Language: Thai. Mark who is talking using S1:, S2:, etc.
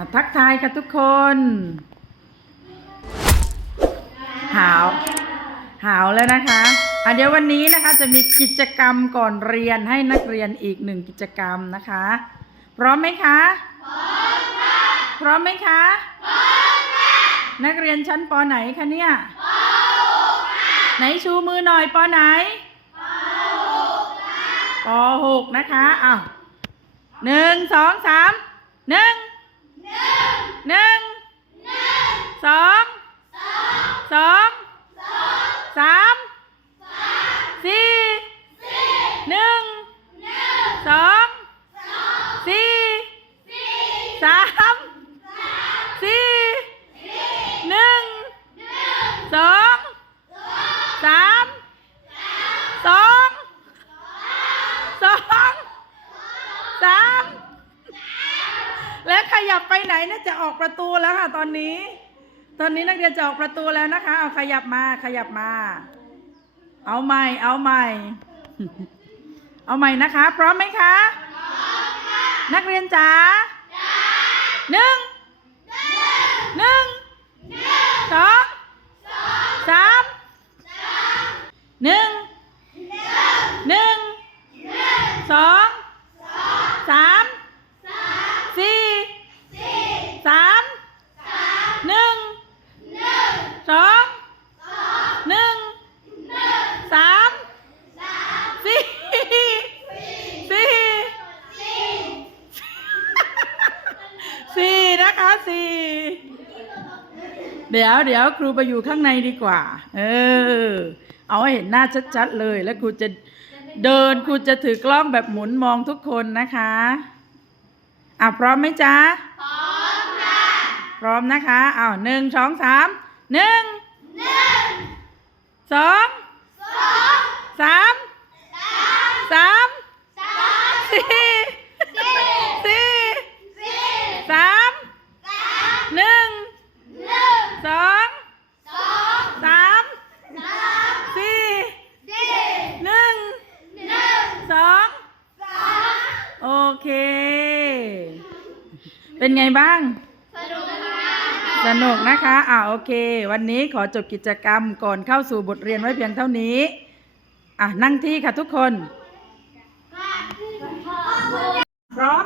S1: าทักทายค่ะทุกคน หาว หาวแล้วนะคะอะเดี๋ยววันนี้นะคะจะมีกิจกรรมก่อนเรียนให้นักเรียนอีกหนึ่งกิจกรรมนะคะ พร้อมไหมคะ พร้อมค่ะพร้อมไหมคะพร้อมค่ะนักเรียนชั้นปไหนคะเนี่ยป .6 ค่ะไหนชูมือหน่อยปไหนป .6 ค่ะป .6 นะคะอ้าวหนึ่งสองสามหนึ่งหนึ่ง สองสองสามสี่หนึ่งสองสี่สามสี่หนึ่งสองสามสองสองสามแล้วขยับไปไหนน่าจะออกประตูแล้วค่ะตอนนี้ ตอนนี้นักเรียนจะออกประตูแล้วนะคะ เอาขยับมาขยับมา เอาใหม่ เอาใหม่ เอาใหม่นะคะ พร้อมไหมคะพร้อมค่ะนักเรียนจ๋าหนึ่งหนึ่งสองสามหนึ่งหนึ่งสองสามสี่สามหนึ่ง สองหนึ่งสามสี่สี่สี่นะคะสี่เดี๋ยวเดี๋ยวครูไปอยู่ข้างในดีกว่า เออ เอาให้เห็นหน้าชัดๆเลยแล้วครูจะเดินครูจะถือกล้องแบบหมุนมองทุกคนนะคะ อะพร้อมไหมจ๊ะ พร้อมค่ะ พร้อมนะคะอ้าวหนึ่งสองสาม หนึ่งสองสามสามสี่สี่สามหนึ่งสองสามสี่หนึ่งสองโอเค เป็นไงบ้าง สนุกนะคะอ่าโอเค วันนี้ขอจบกิจกรรมก่อนเข้าสู่บทเรียนไว้เพียงเท่านี้ อะนั่งที่ค่ะทุกคน พร้อม